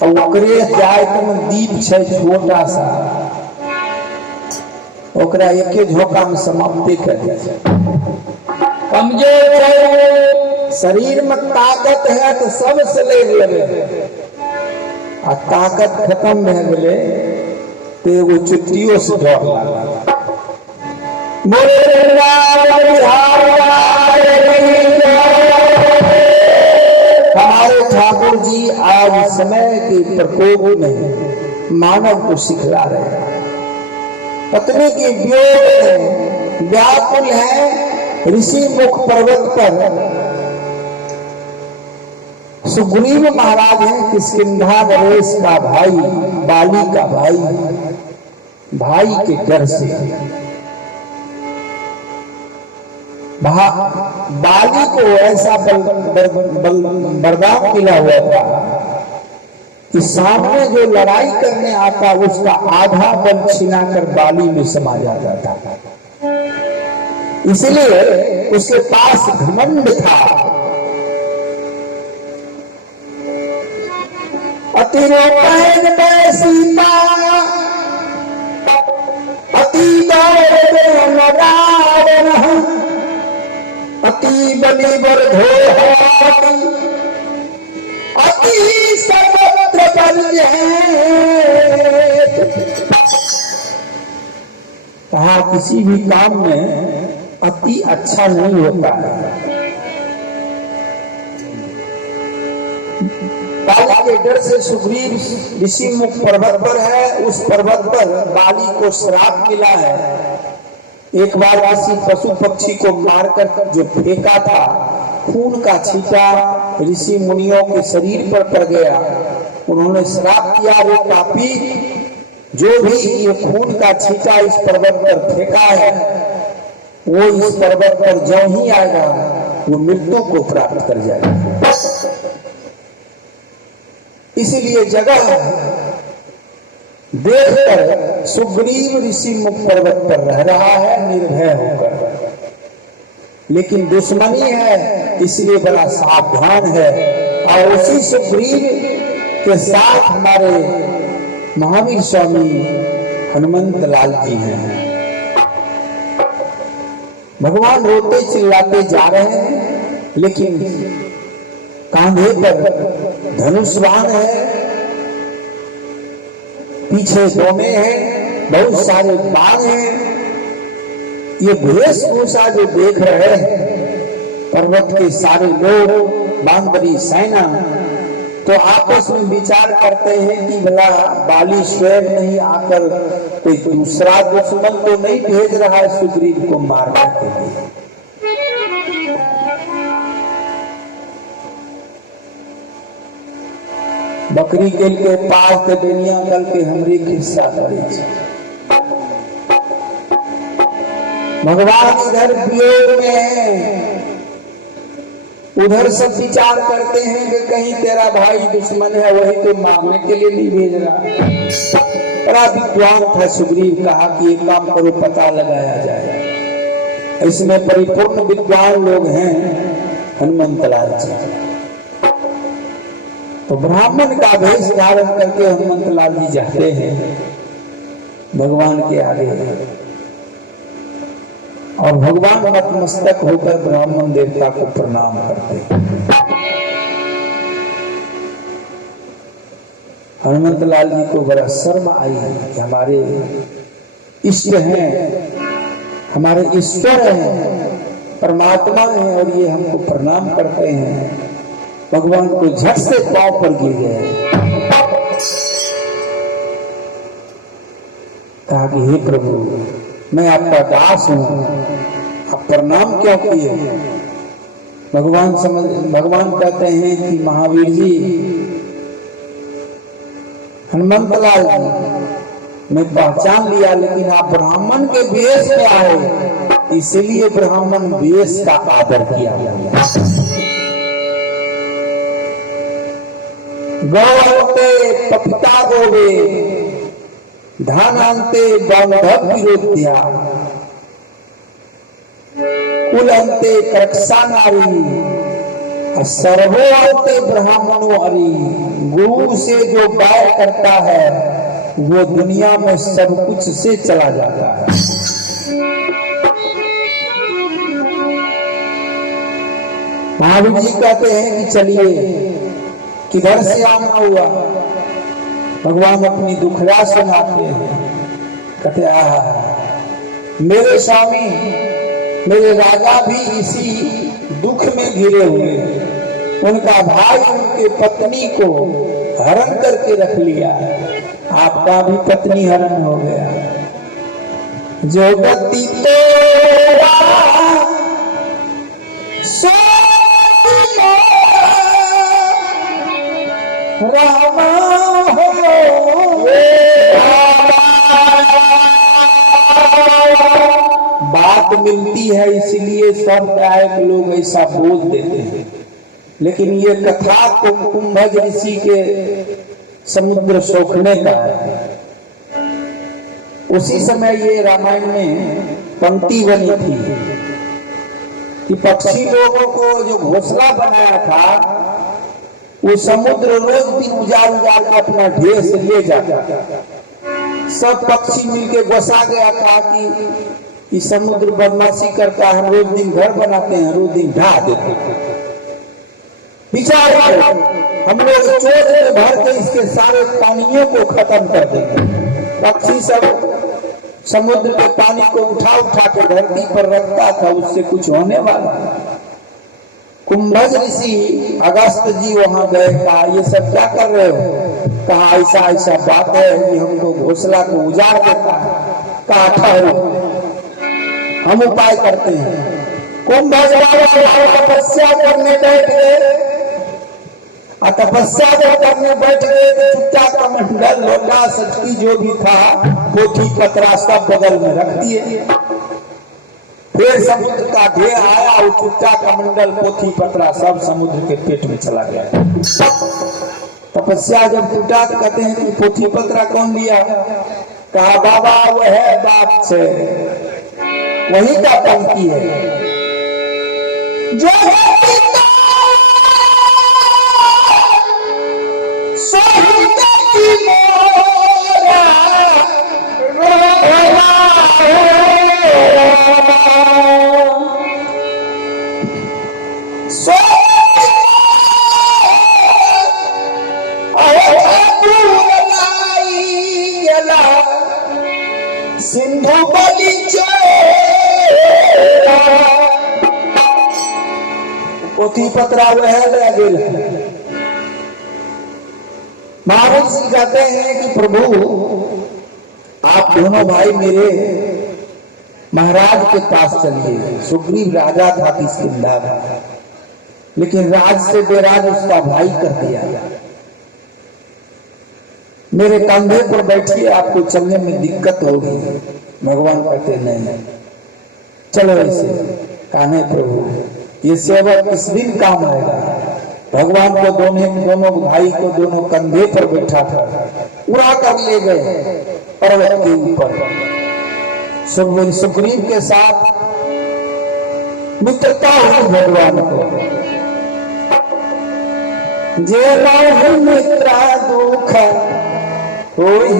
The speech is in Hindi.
और ओकरे जात में दीप छे छोटा सा, ओकरा एके झोंका में समाप्ति कर दिया। कमजोर है, शरीर में ताकत है तो सब से ले लेवे, आ ताकत खत्म भे गेले तो एगो चुट्टियों से डर लगा। हमारे ठाकुर जी आज समय के प्रकोप में मानव को सिखला रहे हैं। पत्नी के वियोग में व्याकुल है। ऋषि मुख पर्वत पर सुग्रीव महाराज हैं, किष्किंधा नरेश का भाई, बाली का भाई के डर से बाली को ऐसा बरदान मिला हुआ था कि सामने जो लड़ाई करने आता उसका आधा बल छिनाकर बाली में समा जाता था। इसलिए उसके पास घमंड था। अतिरोपण में सीता अति अति बलि बर अति सर्वत्र बल कहा किसी भी काम में अति अच्छा नहीं होता है। बाली के डर से सुग्रीव ऋषि मुख पर्वत पर है। उस पर्वत पर बाली को श्राप मिला है। एक बार किसी पशु पक्षी को मारकर जो फेंका था, खून का छींटा ऋषि मुनियों के शरीर पर पड़ गया। उन्होंने श्राप किया, वो पापी जो भी ये खून का छींटा इस पर्वत पर फेंका है, वो इस पर्वत पर जो ही आएगा वो मृत्यु को प्राप्त कर जाएगा। इसलिए जगह देखकर सुग्रीव ऋषि मुख पर्वत पर रह रहा है निर्भय होकर, लेकिन दुश्मनी है इसलिए बड़ा सावधान है। और उसी सुग्रीव के साथ हमारे महावीर स्वामी हनुमंत लाल जी हैं। भगवान रोते चिल्लाते जा रहे हैं, लेकिन कांधे पर धनुष बाण है, पीछे डोमे हैं, बहुत सारे बाण हैं। ये वेशभूषा जो देख रहे हैं पर्वत के सारे लोग, बांधरी सेना, तो आपस में विचार करते हैं कि भला बाली स्वयं नहीं आकर कोई दूसरा दुश्मन तो नहीं भेज रहा है सुग्रीव को मारने के लिए। बकरी के पास दुनिया कल के हमरी खिस्सा करी। भगवान इधर वियोग में है, उधर सब विचार करते हैं कि कहीं तेरा भाई दुश्मन है वही तो मारने के लिए नहीं भेज रहा। बड़ा विद्वान था सुग्रीव, कहा कि एक काम करो पता लगाया जाए। इसमें परिपूर्ण विद्वान लोग हैं हनुमंत लाल जी। तो ब्राह्मण का वेश धारण करके हनुमंत लाल जी जाते हैं भगवान के आगे, और भगवान नतमस्तक होकर ब्राह्मण देवता को प्रणाम करते हैं। हनुमंत लाल जी को बड़ा शर्म आई कि हमारे इष्ट हैं, हमारे ईश्वर हैं, परमात्मा हैं, और ये हमको प्रणाम करते हैं। भगवान को झट से पांव पर गिर गए, कहा कि हे प्रभु मैं आपका दास हूं, आप प्रणाम क्यों किए? भगवान कहते हैं कि महावीर जी, हनुमंत लाल जी मैं पहचान लिया, लेकिन आप ब्राह्मण के वेश में आए, इसलिए ब्राह्मण वेश का आदर किया गया। गौरते पपिता गोवे धानांते बांधव विरोध्या कुलंते करक्षा नारी सर्वोते ब्राह्मणो हरि गुरु से जो बैर करता है वो दुनिया में सब कुछ से चला जाता है। महावीर जी कहते हैं कि चलिए, किधर से आना हुआ? भगवान अपनी दुखड़ा सुनाते हैं। कहते मेरे स्वामी, मेरे राजा भी इसी दुख में घिरे हुए हैं। उनका भाई उनके पत्नी को हरण करके रख लिया, आपका भी पत्नी हरण हो गया। जो गति तेरा रामा हो, बात मिलती है इसलिए सब गायक लोग ऐसा बोल देते हैं, लेकिन ये कथा कुंभज ऋषि के समुद्र सोखने का है। उसी समय ये रामायण में पंक्ति बनी थी कि पक्षी लोगों को जो घोंसला बनाया था वो समुद्र रोज दिन उजाड़ उजाड़ के अपना ढेर से ले जाता। सब पक्षी मिलके घुसा गया था कि समुद्र बदमाशी करता है, रोज दिन घर बनाते हैं, रोज दिन ढा देते हैं। विचार हम लोग चोट में भर के इसके सारे पानियों को खत्म कर देते। पक्षी सब समुद्र के पानी को उठा उठा के धरती पर रखता था, उससे कुछ होने वाला। कुंभज ऋषि अगस्त जी वहां गए, कहा ये सब क्या कर रहे हो? कहा ऐसा ऐसा बात है कि हमको घोंसला को उजाड़ देता है। कहा ठहरो, हम उपाय करते हैं। कुंभज तपस्या करने बैठ गए, और तपस्या जब करने बैठ गए तो चुट्टा का मंडल, लोटा, सचकी जो भी था, पोथी पत्रा सब बगल में रख दिए। फिर समुद्र का ढेर आया और चुट्टा का मंडल, पोथी पत्रा सब समुद्र के पेट में चला गया। तपस्या जब टूटा तो कहते हैं कि पोथी पत्रा कौन लिया? कहा बाबा वह बाप से, वही का पंक्ति है जो सिंधु बलि पोथी पत्रा वह रह गए। महावीर जी कहते हैं कि प्रभु आप दोनों भाई मेरे महाराज के पास चलिए। सुग्रीव राजा था, किष्किंधा था, लेकिन राज से बेराज उसका भाई कर दिया। मेरे कंधे पर बैठिए, आपको चलने में दिक्कत होगी। भगवान कहते नहीं, चलो ऐसे। कहा नहीं प्रभु, ये सेवक किस दिन काम आएगा? भगवान को दोनों भाई को दोनों कंधे पर बैठा था, उड़ा कर ले गए पर्वत के ऊपर। सुग्रीव के साथ मित्रता हुई भगवान को। जे मित्र दुख होई